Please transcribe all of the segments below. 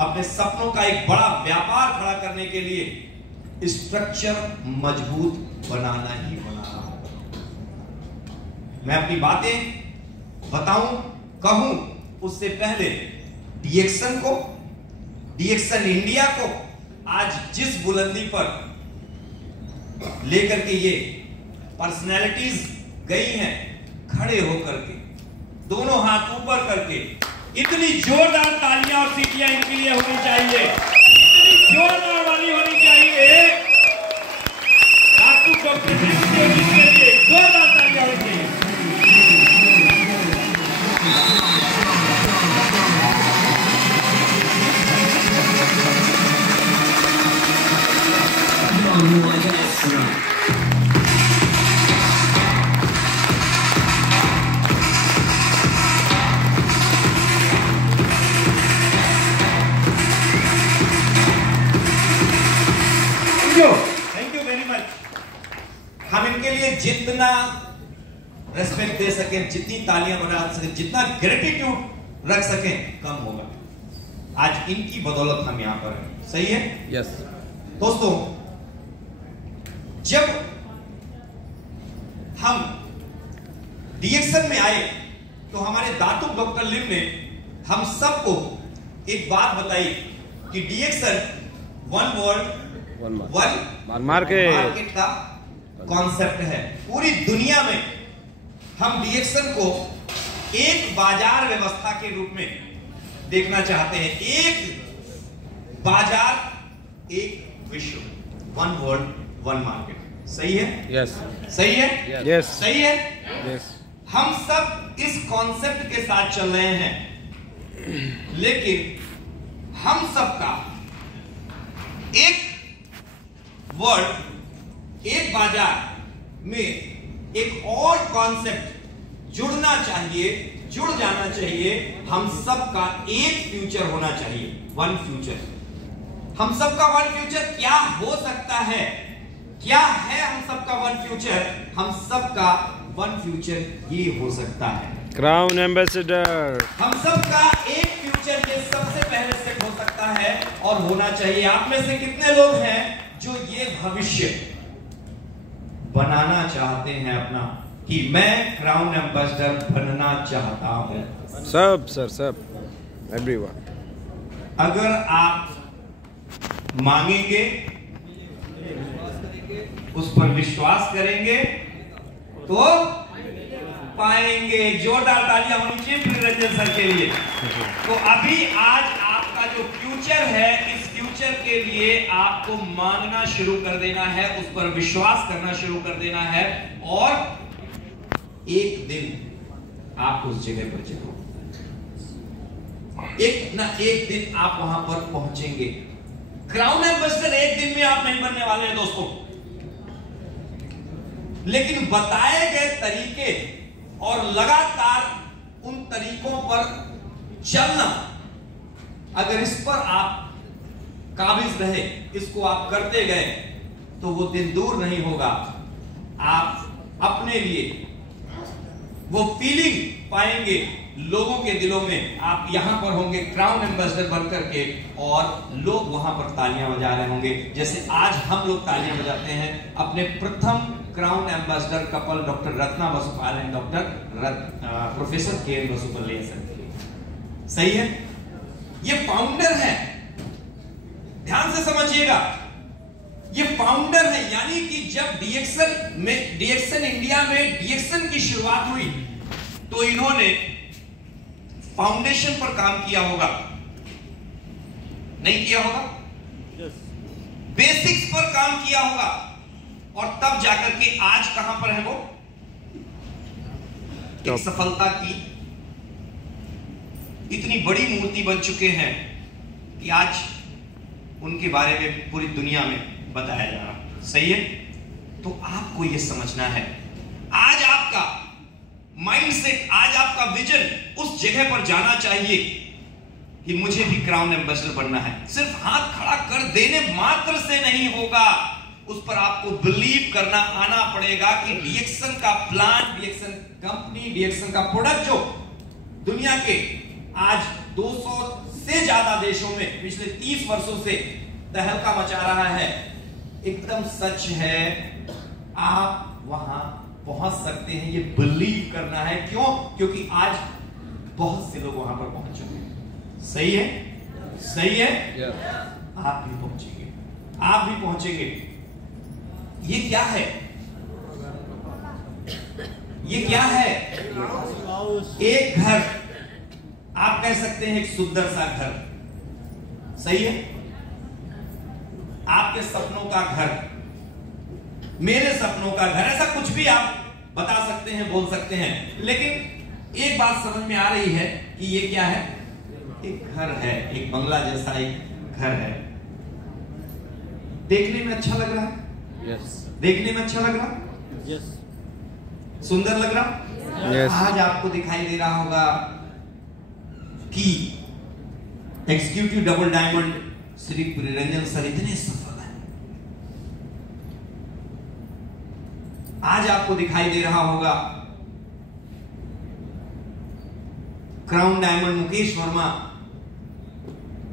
अपने सपनों का एक बड़ा व्यापार खड़ा करने के लिए स्ट्रक्चर मजबूत बनाना ही बनाना होगा। मैं अपनी बातें बताऊं, कहूं, उससे पहले डीएक्सन इंडिया को आज जिस बुलंदी पर लेकर के ये पर्सनैलिटीज गई हैं, खड़े होकर के दोनों हाथ ऊपर करके इतनी जोरदार तालियां और सीटियां इनके लिए होनी चाहिए, इतनी जोरदार वाली होनी चाहिए। डॉक्टर के लिए जोरदार तालियां होनी चाहिए। Thank you very much. हम इनके लिए जितना रेस्पेक्ट दे सकें, जितनी तालियां बना सकें, जितना ग्रेटिट्यूड रख सकें, कम होगा। आज इनकी बदौलत हम यहां पर हैं। सही है? यस। दोस्तों, जब हम डीएक्सन में आए तो हमारे दातुक डॉक्टर लिम ने हम सबको एक बात बताई कि डीएक्सन वन वर्ल्ड वन मार्केट का कॉन्सेप्ट है। पूरी दुनिया में हम डीएक्सन को एक बाजार व्यवस्था के रूप में देखना चाहते हैं। एक बाजार, एक विश्व, वन वर्ल्ड वन मार्केट। सही है? यस। सही है? यस। सही है? यस। हम सब इस कॉन्सेप्ट के साथ चल रहे हैं, लेकिन हम सबका एक वर्ल्ड, एक बाजार में एक और कॉन्सेप्ट जुड़ना चाहिए, जुड़ जाना चाहिए। हम सबका एक फ्यूचर होना चाहिए, वन फ्यूचर। हम सबका वन फ्यूचर क्या हो सकता है? क्या है हम सबका वन फ्यूचर? हम सबका वन फ्यूचर ये हो सकता है क्राउन एम्बेसडर। हम सबका एक फ्यूचर ये सबसे पहले सेट हो सकता है और होना चाहिए। आप में से कितने लोग हैं जो ये भविष्य बनाना चाहते हैं अपना, कि मैं क्राउन एम्बेसडर बनना चाहता हूं? सब सर, सब, एवरीवन। अगर आप मांगेंगे, उस पर विश्वास करेंगे, तो पाएंगे। जोरदार तालियां होनी चाहिए प्रिय रंजन सर के लिए। तो अभी आज आपका जो फ्यूचर है, इस फ्यूचर के लिए आपको मांगना शुरू कर देना है, उस पर विश्वास करना शुरू कर देना है, और एक दिन आप उस जगह पर जाओ। एक ना एक दिन आप वहां पर पहुंचेंगे। क्राउन एम्बेसडर एक दिन में आप नहीं बनने वाले हैं दोस्तों, लेकिन बताए गए तरीके और लगातार उन तरीकों पर चलना, अगर इस पर आप काबिज रहे, इसको आप करते गए, तो वो दिन दूर नहीं होगा। आप अपने लिए वो फीलिंग पाएंगे लोगों के दिलों में। आप यहां पर होंगे क्राउन एम्बेसडर बनकर के, और लोग वहां पर तालियां बजा रहे होंगे, जैसे आज हम लोग तालियां बजाते हैं अपने प्रथम crown ambassador couple doctor Ratna Vasupal and doctor professor के वसुपाल सर। सही है? ये फाउंडर है, ध्यान से समझिएगा, ये फाउंडर है। यानी कि जब डीएक्सन इंडिया में डीएक्सन की शुरुआत हुई, तो इन्होंने फाउंडेशन पर काम किया होगा, नहीं किया होगा? बेसिक्स पर काम किया होगा, और तब जाकर के आज कहां पर है वो? एक सफलता की इतनी बड़ी मूर्ति बन चुके हैं कि आज उनके बारे में पूरी दुनिया में बताया जा रहा। सही है? तो आपको यह समझना है, आज आपका माइंडसेट, आज आपका विजन उस जगह पर जाना चाहिए कि मुझे भी क्राउन एम्बेसडर बनना है। सिर्फ हाथ खड़ा कर देने मात्र से नहीं होगा, उस पर आपको बिलीव करना आना पड़ेगा कि डीएक्सन का प्लान, डीएक्सन कंपनी, डीएक्सन का प्रोडक्ट जो दुनिया के आज 200 से ज्यादा देशों में पिछले 30 वर्षों से तहलका मचा रहा है, एकदम सच है। आप वहां पहुंच सकते हैं, ये बिलीव करना है। क्यों? क्योंकि आज बहुत से लोग वहां पर पहुंच चुके हैं। सही है? सही है? आप भी पहुंचेंगे, आप भी पहुंचेंगे। ये क्या है? ये क्या है? एक घर, आप कह सकते हैं एक सुंदर सा घर। सही है? आपके सपनों का घर, मेरे सपनों का घर, ऐसा कुछ भी आप बता सकते हैं, बोल सकते हैं। लेकिन एक बात समझ में आ रही है कि ये क्या है? एक घर है, एक बंगला जैसा एक घर है। देखने में अच्छा लग रहा है? Yes. देखने में अच्छा लग रहा है? Yes. सुंदर लग रहा? Yes. आज आपको दिखाई दे रहा होगा कि executive double diamond Shri Priyaranjan sir इतने सफल हैं। आज आपको दिखाई दे रहा होगा क्राउन डायमंड मुकेश वर्मा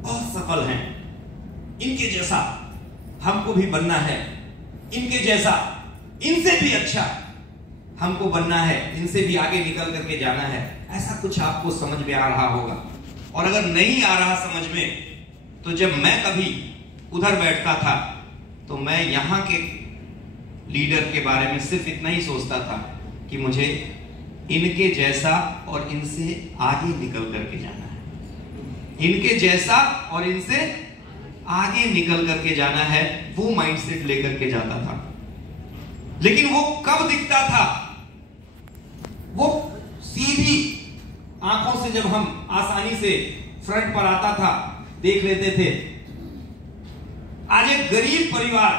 बहुत सफल हैं। इनके जैसा हमको भी बनना है, इनके जैसा, इनसे भी अच्छा हमको बनना है, इनसे भी आगे निकल करके जाना है। ऐसा कुछ आपको समझ में आ रहा होगा। और अगर नहीं आ रहा समझ में, तो जब मैं कभी उधर बैठता था तो मैं यहां के लीडर के बारे में सिर्फ इतना ही सोचता था कि मुझे इनके जैसा और इनसे आगे निकल करके जाना है, इनके जैसा और इनसे आगे निकल करके जाना है। वो माइंडसेट लेकर के जाता था। लेकिन वो कब दिखता था? वो सीधी आंखों से जब हम आसानी से फ्रंट पर आता था, देख लेते थे। आज एक गरीब परिवार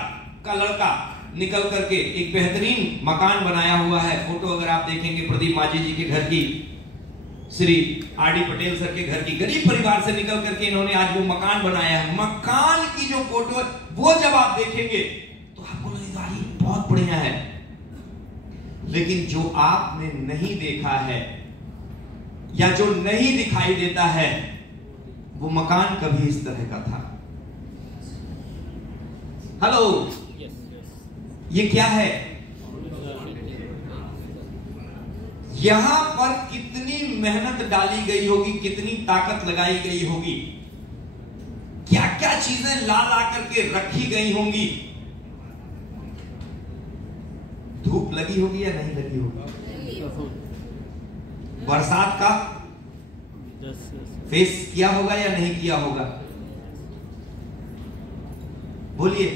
का लड़का निकल करके एक बेहतरीन मकान बनाया हुआ है। फोटो अगर आप देखेंगे प्रदीप माझी जी के घर की, श्री आर.डी. पटेल सर के घर की, गरीब परिवार से निकल करके इन्होंने आज वो मकान बनाया है। मकान की जो फोटो है वो जब आप देखेंगे तो आपको लगेगा ये बहुत बढ़िया है। लेकिन जो आपने नहीं देखा है या जो नहीं दिखाई देता है, वो मकान कभी इस तरह का था। हेलो, ये क्या है? यहां पर कितनी मेहनत डाली गई होगी, कितनी ताकत लगाई गई होगी, क्या क्या चीजें ला ला करके रखी गई होंगी। धूप लगी होगी या नहीं लगी होगी? बरसात का फेस किया होगा या नहीं किया होगा? बोलिए।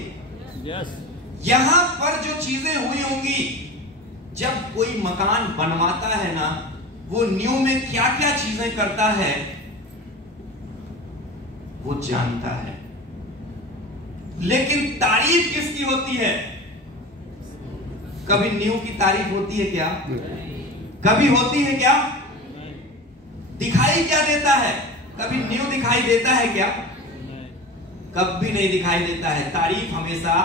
यहां पर जो चीजें हुई होंगी, जब कोई मकान बनवाता है ना, वो न्यू में क्या क्या चीजें करता है वो जानता है। लेकिन तारीफ किसकी होती है? कभी न्यू की तारीफ होती है क्या? कभी होती है क्या? दिखाई क्या देता है? कभी न्यू दिखाई देता है क्या? कभी नहीं दिखाई देता है। तारीफ हमेशा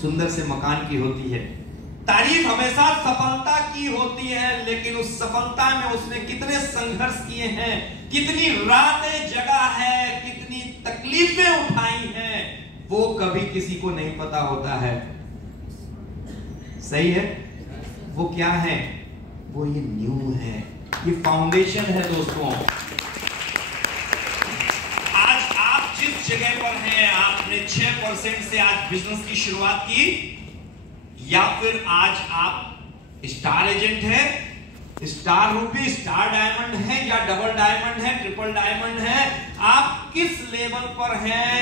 सुंदर से मकान की होती है, तारीफ हमेशा सफलता की होती है। लेकिन उस सफलता में उसने कितने संघर्ष किए हैं, कितनी रातें जगा है, कितनी तकलीफें उठाई हैं, वो कभी किसी को नहीं पता होता है। सही है? वो क्या है? वो ये न्यू है, ये फाउंडेशन है दोस्तों। आज आप जिस जगह पर हैं, आपने 6% से आज बिजनेस की शुरुआत की, या फिर आज आप स्टार एजेंट है, स्टार रूबी, स्टार डायमंड है, या डबल डायमंड है, ट्रिपल डायमंड है, आप किस लेवल पर हैं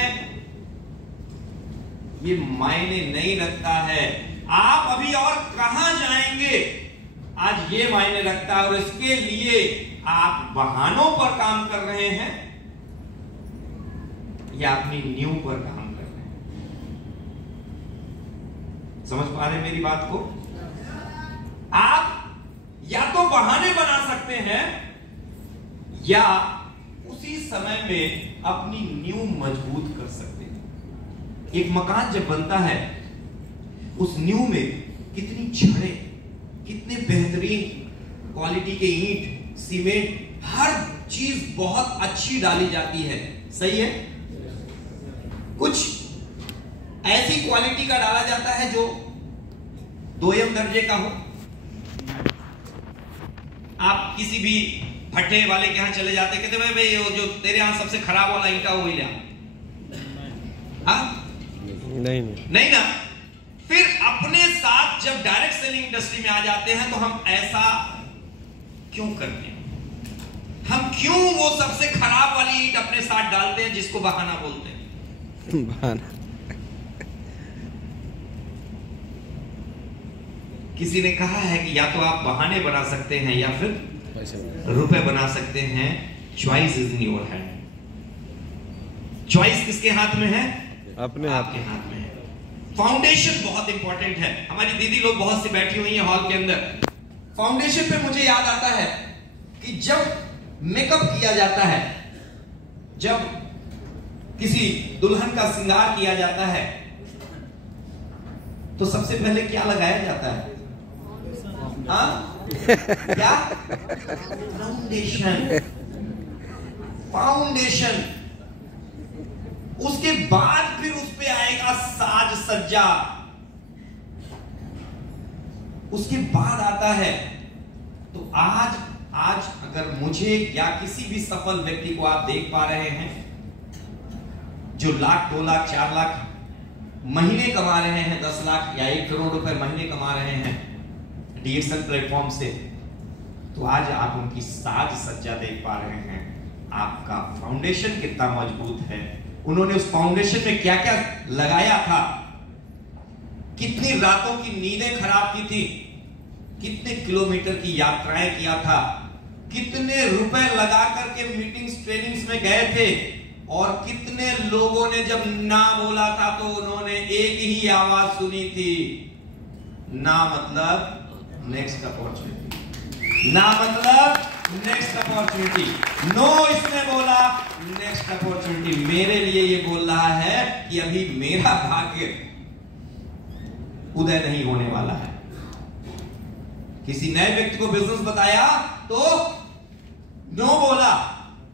ये मायने नहीं रखता है। आप अभी और कहां जाएंगे आज ये मायने रखता है। और इसके लिए आप बहानों पर काम कर रहे हैं या अपनी न्यू पर काम कर रहे हैं? समझ पा रहे हैं मेरी बात को? आप या तो बहाने बना सकते हैं या उसी समय में अपनी न्यू मजबूत कर सकते हैं। एक मकान जब बनता है, उस न्यू में कितनी छड़ें, कितने बेहतरीन क्वालिटी के ईंट, सीमेंट, हर चीज बहुत अच्छी डाली जाती है, सही है, कुछ ऐसी क्वालिटी का डाला जाता है जो दोयम दर्जे का हो। आप किसी भी भट्टे वाले के यहां चले जाते, कहते भाई भाई वो जो तेरे यहां सबसे खराब वाला ईंटा वो ही ले, नहीं ना। फिर अपने साथ जब डायरेक्ट सेलिंग इंडस्ट्री में आ जाते हैं तो हम ऐसा क्यों करते हैं? हम क्यों वो सबसे खराब वाली ईंट अपने साथ डालते हैं जिसको बहाना बोलते हैं? बहाना। किसी ने कहा है कि या तो आप बहाने बना सकते हैं या फिर रुपए बना सकते हैं। Choice is in your hand. Choice किसके हाथ में है? अपने आपके हाथ में है। फाउंडेशन बहुत इंपॉर्टेंट है। हमारी दीदी लोग बहुत सी बैठी हुई हैं हॉल के अंदर। फाउंडेशन पे मुझे याद आता है कि जब मेकअप किया जाता है, जब किसी दुल्हन का श्रृंगार किया जाता है, तो सबसे पहले क्या लगाया जाता है? क्या? फाउंडेशन। उसके बाद फिर उस पे आएगा साज सज्जा, उसके बाद आता है। तो आज अगर मुझे या किसी भी सफल व्यक्ति को आप देख पा रहे हैं जो लाख, 2 लाख, 4 लाख महीने कमा रहे हैं, 10 लाख या 1 करोड़ रुपए महीने कमा रहे हैं डीएक्सएल प्लेटफॉर्म से, तो आज आप उनकी साज सज्जा देख पा रहे हैं। आपका फाउंडेशन कितना मजबूत है, उन्होंने उस फाउंडेशन में क्या क्या लगाया था, कितनी रातों की नींदें खराब की थी, कितने किलोमीटर की यात्राएं किया था, कितने रुपए लगा करके मीटिंग्स ट्रेनिंग्स में गए थे, और कितने लोगों ने जब ना बोला था तो उन्होंने एक ही आवाज सुनी थी, ना मतलब नेक्स्ट अपॉर्चुनिटी, ना मतलब नेक्स्ट अपॉर्चुनिटी। नो इसने बोला, नेक्स्ट अपॉर्चुनिटी। मेरे लिए ये बोल रहा है कि अभी मेरा भाग्य उदय नहीं होने वाला है। किसी नए व्यक्ति को बिजनेस बताया तो नो बोला,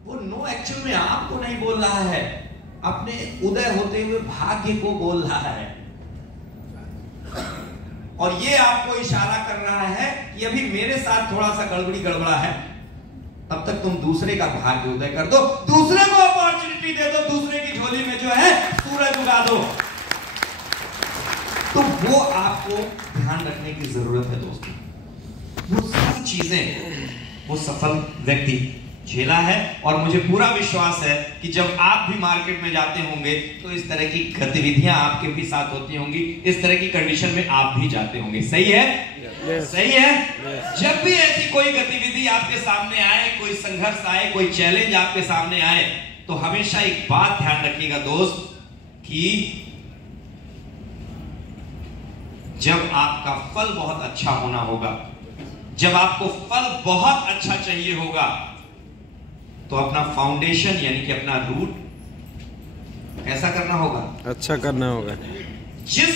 वो नो एक्चुअल में आपको नहीं बोल रहा है, अपने उदय होते हुए भाग्य को बोल रहा है, और ये आपको इशारा कर रहा है कि अभी मेरे साथ थोड़ा सा गड़बड़ा है, तब तक तुम दूसरे का भाग्य उदय कर दो, दूसरे को अपॉर्चुनिटी दे दो, दूसरे की झोली में जो है सूरज उगा दो। तो वो आपको ध्यान रखने की जरूरत है दोस्तों। वो सारी चीजें वो सफल व्यक्ति झेला है, और मुझे पूरा विश्वास है कि जब आप भी मार्केट में जाते होंगे तो इस तरह की गतिविधियां आपके भी साथ होती होंगी, इस तरह की कंडीशन में आप भी जाते होंगे। सही है? सही है? जब भी ऐसी कोई गतिविधि आपके सामने आए, कोई संघर्ष आए, कोई चैलेंज आपके सामने आए, तो हमेशा एक बात ध्यान रखिएगा दोस्त, कि जब आपका फल बहुत अच्छा होना होगा, जब आपको फल बहुत अच्छा चाहिए होगा, तो अपना फाउंडेशन यानी कि अपना रूट कैसा करना होगा? अच्छा करना होगा। जिस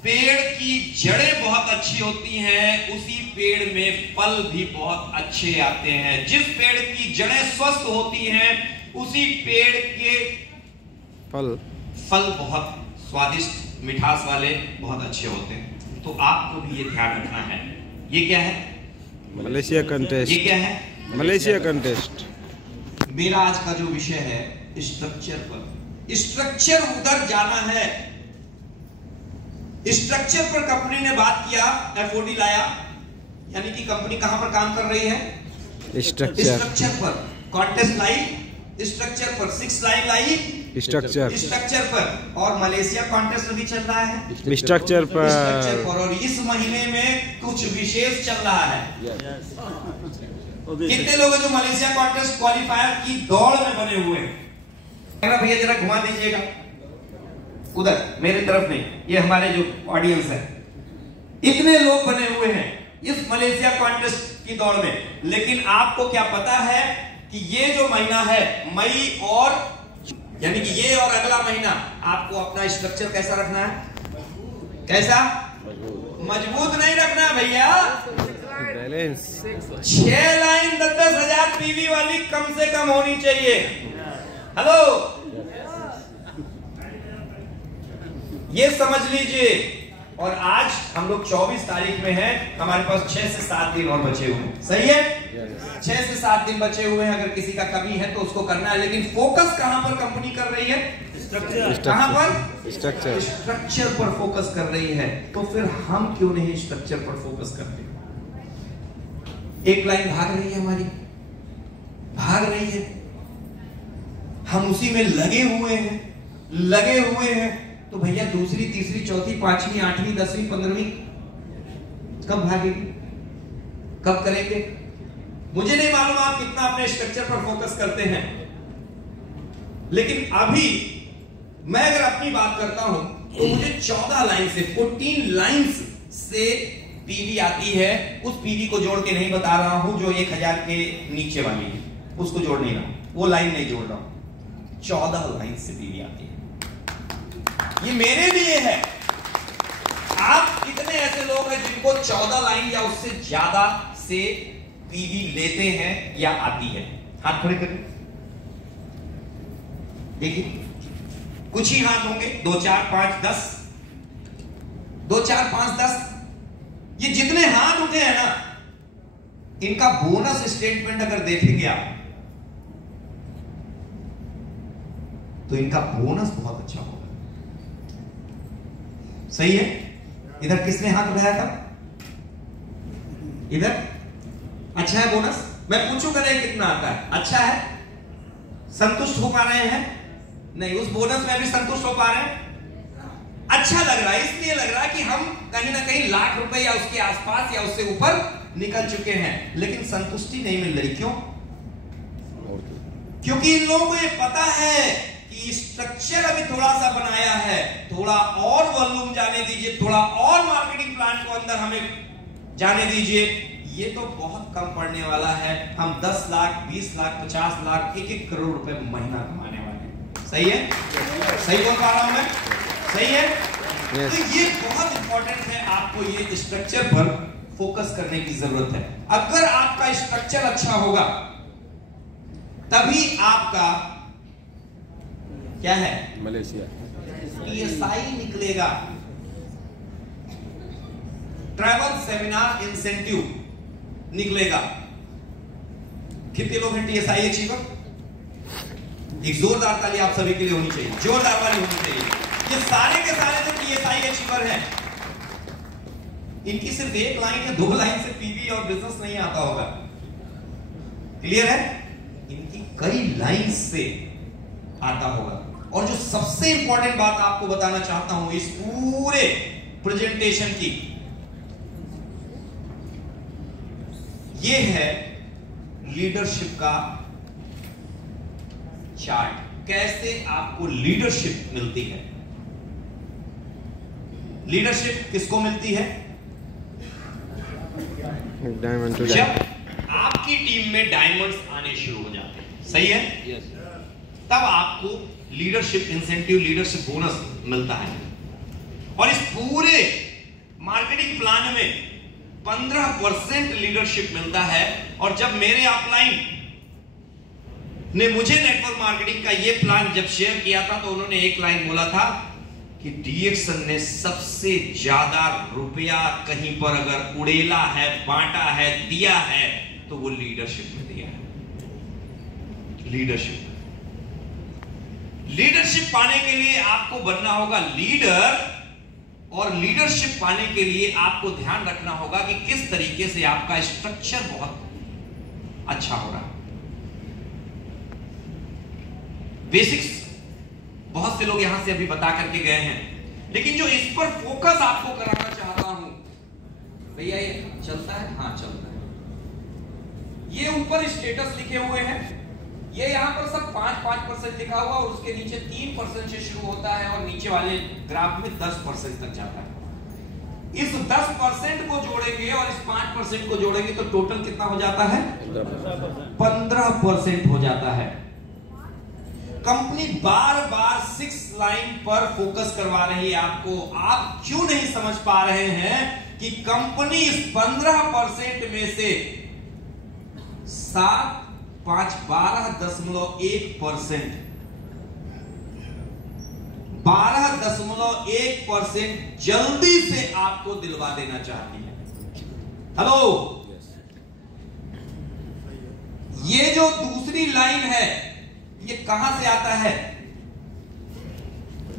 पेड़ की जड़ें बहुत अच्छी होती हैं, उसी पेड़ में फल भी बहुत अच्छे आते हैं। जिस पेड़ की जड़ें स्वस्थ होती हैं, उसी पेड़ के फल बहुत स्वादिष्ट, मिठास वाले बहुत अच्छे होते हैं। तो आपको भी ये ध्यान रखना है। ये क्या है? Malaysia contest. ये क्या है? Malaysia contest. मेरा आज का जो विषय है स्ट्रक्चर पर। स्ट्रक्चर उधर जाना है। स्ट्रक्चर पर कंपनी ने बात किया, एफओडी लाया, यानी कि कंपनी कहां पर काम कर रही है? स्ट्रक्चर पर। कॉन्टेस्ट लाई स्ट्रक्चर पर, 6 लाइन लाई स्ट्रक्चर पर, और मलेशिया कॉन्टेस्ट भी चल रहा है स्ट्रक्चर पर। और इस महीने में कुछ विशेष चल रहा है। कितने लोग हैं जो मलेशिया कॉन्टेस्ट क्वालिफायर की दौड़ में बने हुए हैं? भैया जरा घुमा दीजिएगा उधर, मेरे तरफ नहीं, ये हमारे जो ऑडियंस है, इतने लोग बने हुए हैं इस मलेशिया कॉन्टेस्ट की दौड़ में। लेकिन आपको क्या पता है कि ये जो महीना है मई, और यानी कि ये और अगला महीना, आपको अपना स्ट्रक्चर कैसा रखना है? कैसा? मजबूत नहीं रखना है भैया, बैलेंस 6 लाइन 10,000 पीवी वाली कम से कम होनी चाहिए। हेलो, ये समझ लीजिए। और आज हम लोग 24 तारीख में हैं, हमारे पास 6 से 7 दिन और बचे हुए हैं। सही है, 6 से 7 दिन बचे हुए हैं। अगर किसी का कमी है तो उसको करना है, लेकिन फोकस कहां पर कंपनी कर रही है? स्ट्रक्चर। कहां पर? स्ट्रक्चर पर फोकस कर रही है। तो फिर हम क्यों नहीं स्ट्रक्चर पर फोकस करते? एक लाइन भाग रही है हमारी, भाग रही है, हम उसी में लगे हुए हैं। तो भैया दूसरी, तीसरी, चौथी, पांचवी, 8वीं, 10वीं, 15वीं कब भागेगी, कब करेंगे? मुझे नहीं मालूम आप कितना अपने स्ट्रक्चर पर फोकस करते हैं, लेकिन अभी मैं अगर अपनी बात करता हूं तो मुझे 14 लाइन से 14 लाइंस से पीवी आती है। उस पीवी को जोड़ के नहीं बता रहा हूं जो 1000 के नीचे वाली है, उसको जोड़ नहीं रहा हूं, वो लाइन नहीं जोड़ रहा हूं। 14 लाइन से पीवी आती है। ये मेरे लिए है। आप कितने ऐसे लोग हैं जिनको 14 लाइन या उससे ज्यादा से पीवी लेते हैं या आती है? हाथ खड़े करिए, देखिए कुछ ही हाथ होंगे, 2 4 5 10, 2 4 5 10। ये जितने हाथ उठे हैं ना, इनका बोनस स्टेटमेंट अगर देखेंगे आप तो इनका बोनस बहुत अच्छा होगा। सही है? इधर किसने हाथ उठाया था? इधर। अच्छा है बोनस? मैं पूछूं करें कितना आता है? अच्छा है? संतुष्ट हो पा रहे हैं? नहीं, उस बोनस में भी संतुष्ट हो पा रहे हैं? अच्छा लग रहा है, इसलिए लग रहा है कि हम कहीं ना कहीं लाख रुपए या उसके आसपास या उससे ऊपर निकल चुके हैं, लेकिन संतुष्टि नहीं मिल रही। क्यों? क्योंकि इन लोगों को ये पता है कि स्ट्रक्चर अभी थोड़ा सा बनाया है, थोड़ा और वॉल्यूम जाने दीजिए, थोड़ा और मार्केटिंग प्लान को अंदर हमें जाने दीजिए। ये तो बहुत कम पड़ने वाला है, हम 10 लाख, 20 लाख, 50 लाख, 1-1 करोड़ रुपए महीना कमाने वाले हैं। सही है? सही बोल पा रहा हूं मैं? सही है? तो ये बहुत इंपॉर्टेंट है, आपको ये स्ट्रक्चर पर फोकस करने की जरूरत है। अगर आपका स्ट्रक्चर अच्छा होगा तभी आपका क्या है? मलेशिया PSI निकलेगा, ट्रैवल सेमिनार इंसेंटिव निकलेगा। कितने लोग हैं TSI अचीवर? एक जोरदार ताली आप सभी के लिए होनी चाहिए, जोरदार वाली होनी चाहिए। ये सारे के सारे जो TSI अचीवर हैं, इनकी सिर्फ 1 लाइन या 2 लाइन से पीवी और बिजनेस नहीं आता होगा। क्लियर है? इनकी कई लाइन से आता होगा। और जो सबसे इंपॉर्टेंट बात आपको बताना चाहता हूं इस पूरे प्रेजेंटेशन की, ये है लीडरशिप का चार्ट। कैसे आपको लीडरशिप मिलती है? लीडरशिप किसको मिलती है? जब आपकी टीम में डायमंड्स आने शुरू हो जाते हैं। सही है? yes. तब आपको लीडरशिप इंसेंटिव, लीडरशिप बोनस मिलता है। और इस पूरे मार्केटिंग प्लान में 15% लीडरशिप मिलता है। और जब मेरे अपलाइन ने मुझे नेटवर्क मार्केटिंग का ये प्लान जब शेयर किया था तो उन्होंने एक लाइन बोला था कि DXN ने सबसे ज्यादा रुपया कहीं पर अगर उड़ेला है, बांटा है, दिया है तो वो लीडरशिप में दिया है। लीडरशिप पाने के लिए आपको बनना होगा लीडर, और लीडरशिप पाने के लिए आपको ध्यान रखना होगा कि किस तरीके से आपका स्ट्रक्चर बहुत अच्छा हो रहा है। बेसिक्स बहुत से लोग यहां से अभी बता करके गए हैं, लेकिन जो इस पर फोकस आपको कराना चाहता हूं, भैया ये चलता है? हाँ चलता है। ये ऊपर स्टेटस लिखे हुए हैं, ये यहां पर सब 5% लिखा हुआ और उसके नीचे 3% से शुरू होता है और नीचे वाले ग्राफ में 10% तक जाता है। इस 10% को जोड़ेंगे और इस 5% को जोड़ेंगे तो टोटल कितना हो जाता है? 15% हो जाता है। कंपनी बार बार 6 लाइन पर फोकस करवा रही है आपको। आप क्यों नहीं समझ पा रहे हैं कि कंपनी इस 15% में से 12.1% 12.1% जल्दी से आपको दिलवा देना चाहती है। हेलो, ये जो दूसरी लाइन है ये कहां से आता है?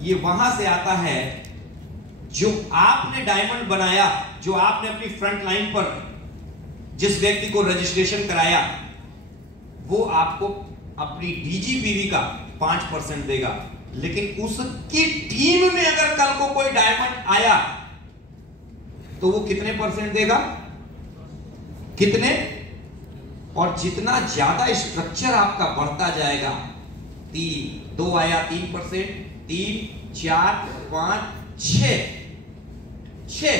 ये वहां से आता है जो आपने डायमंड बनाया, जो आपने अपनी फ्रंट लाइन पर जिस व्यक्ति को रजिस्ट्रेशन कराया, वो आपको अपनी डीजीपीवी का 5% देगा। लेकिन उसकी टीम में अगर कल को कोई डायमंड आया तो वो कितने परसेंट देगा? कितने? और जितना ज्यादा स्ट्रक्चर आपका बढ़ता जाएगा, 2 आया 3%, 3, 4, 5, 6।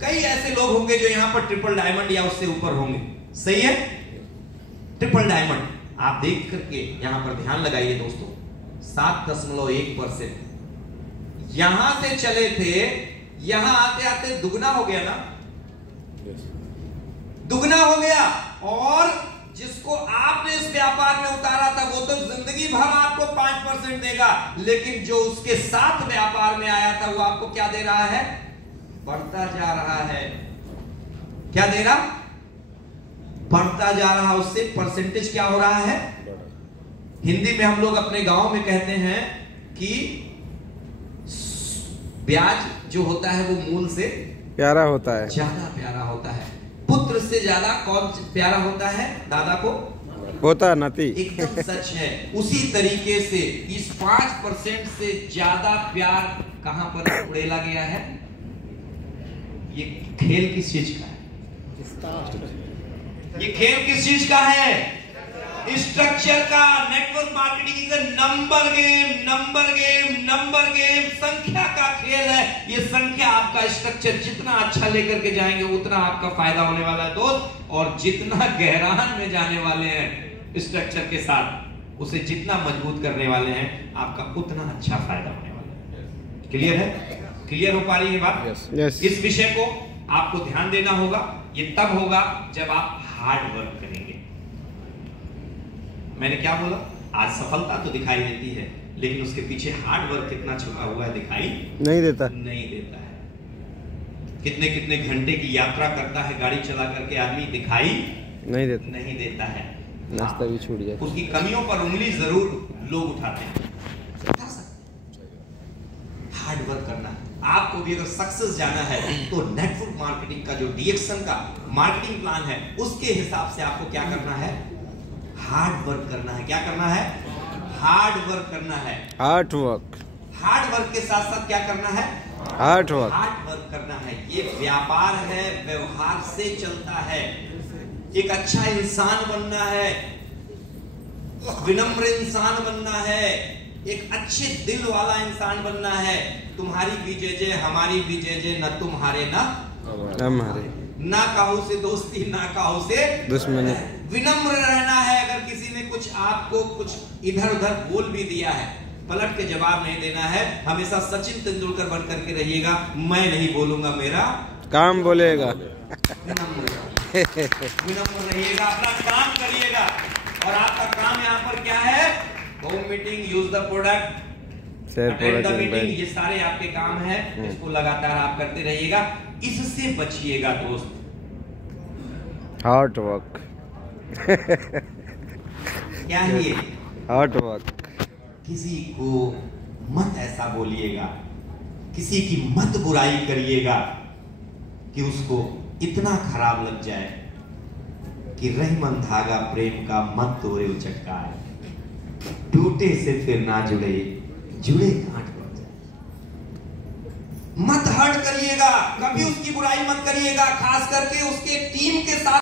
कई ऐसे लोग होंगे जो यहां पर ट्रिपल डायमंड या उससे ऊपर होंगे। सही है? ट्रिपल डायमंड आप देख करके यहां पर ध्यान लगाइए दोस्तों, 7.1%। यहां से चले थे, यहां आते आते दुगना हो गया ना, दुगना हो गया। और जिसको आपने इस व्यापार में उतारा था वो तो जिंदगी भर आपको 5% देगा, लेकिन जो उसके साथ व्यापार में आया था वो आपको क्या दे रहा है? बढ़ता जा रहा है। क्या दे रहा? बढ़ता जा रहा। उससे परसेंटेज क्या हो रहा है? हिंदी में हम लोग अपने गांव में कहते हैं कि ब्याज जो होता है वो मूल से प्यारा होता है, ज्यादा प्यारा होता है। पुत्र से ज्यादा कौन प्यारा होता है? दादा को होता नाती। एकदम सच है। उसी तरीके से इस 5% से ज्यादा प्यार कहां पर उड़ेला गया है? ये खेल किस चीज का है? ये खेल किस चीज का है? स्ट्रक्चर का। Network marketing is a number game, number game, number game, संख्या का खेल है। ये संख्या आपका स्ट्रक्चर जितना अच्छा लेकर के जाएंगे उतना आपका फायदा होने वाला है दोस्त। और जितना गहरान में जाने वाले हैं स्ट्रक्चर के साथ, उसे जितना मजबूत करने वाले हैं, आपका उतना अच्छा फायदा होने वाला है। क्लियर है? क्लियर हो पा रही है बात? yes. इस विषय को आपको ध्यान देना होगा। ये तब होगा जब आप हार्ड वर्क करेंगे। मैंने क्या बोला? आज सफलता तो दिखाई देती है, लेकिन उसके पीछे हार्ड वर्क कितना छुपा हुआ है दिखाई नहीं देता है। कितने कितने घंटे की यात्रा करता है गाड़ी चला करके आदमी, दिखाई नहीं देता है। नाश्ता भी छूट जाए। उसकी कमियों पर उंगली जरूर लोग उठाते हैं। हार्ड वर्क करना है। आपको भी अगर सक्सेस जाना है तो नेटवर्क मार्केटिंग का जो डीएक्शन का मार्केटिंग प्लान है उसके हिसाब से आपको क्या करना है? हार्ड वर्क करना है। क्या करना है? हार्ड वर्क करना है। Hard work. हार्ड वर्क के साथ साथ क्या करना है? Hard work. हार्ड वर्क करना है। ये व्यापार है, व्यवहार से चलता है। एक अच्छा इंसान बनना है, विनम्र इंसान बनना है, एक अच्छे दिल वाला इंसान बनना है। तुम्हारी भी जय जय, हमारी भी जय जय, न तुम्हारे न हमारे, ना काहू से दोस्ती, ना काहू से दुश्मनी। विनम्र रहना है। अगर किसी ने कुछ आपको कुछ इधर उधर बोल भी दिया है, पलट के जवाब नहीं देना है। हमेशा सचिन तेंदुलकर बन करके रहिएगा, मैं नहीं बोलूंगा, मेरा काम बोलेगा। विनम्र रहिएगा, अपना काम करिएगा। और आपका काम यहाँ पर क्या है? Home meeting, use the product, attend the meeting, ये सारे आपके काम है। इसको लगातार आप करते रहिएगा। इससे बचिएगा दोस्त। Hard work. क्या है ये? Hard work. किसी को मत ऐसा बोलिएगा, किसी की मत बुराई करिएगा कि उसको इतना खराब लग जाए कि रहीमन धागा प्रेम का मत तोड़े चटकाए, टूटे से फिर ना जुड़े, जुड़े गांठ पड़ जाए। मत हर्ट करिएगा, कभी उसकी बुराई मत करिएगा, खास करके उसके टीम के साथ।